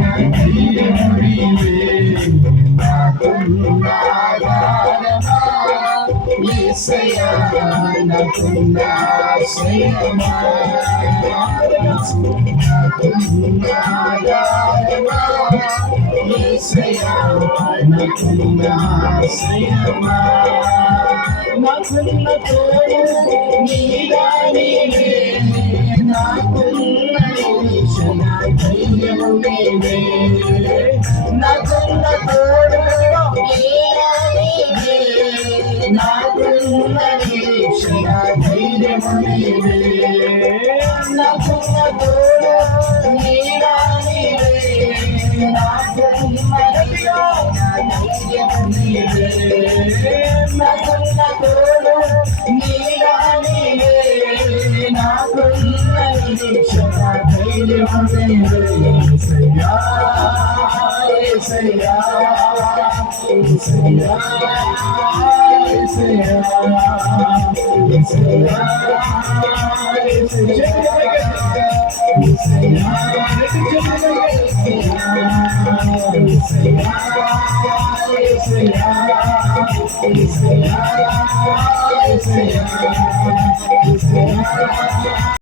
నా ధైర్యము నీవే, నాకున్న ఆధారమా యేసయ్యా, నాకున్న ఆశ్రయమా, నాకున్న ఆధారమా యేసయ్యా, నాకున్న ఆశ్రయమా, నాకున్న తోడు నీగా నీవే, నాకున్న నిరీక్షణ ధైర్యము నీవే, నాకున్న తోడు నీగా నీవే, నాకున్న నిరీక్షణ ధైర్యము నీవే, నాకున్న తోడు నీగా నీవే, నాకున్న ధైర్యము నీవే, నాకున్న తోడు నీగా నీవే, నాకున్న నిరీక్షణ ధైర్యము నీవే. యేసయ్యా, యేసయ్యా, యేసయ్యా, యేసయ్యా, యేసయ్యా, యేసయ్యా, యేసయ్యా, యేసయ్యా, యేసయ్యా.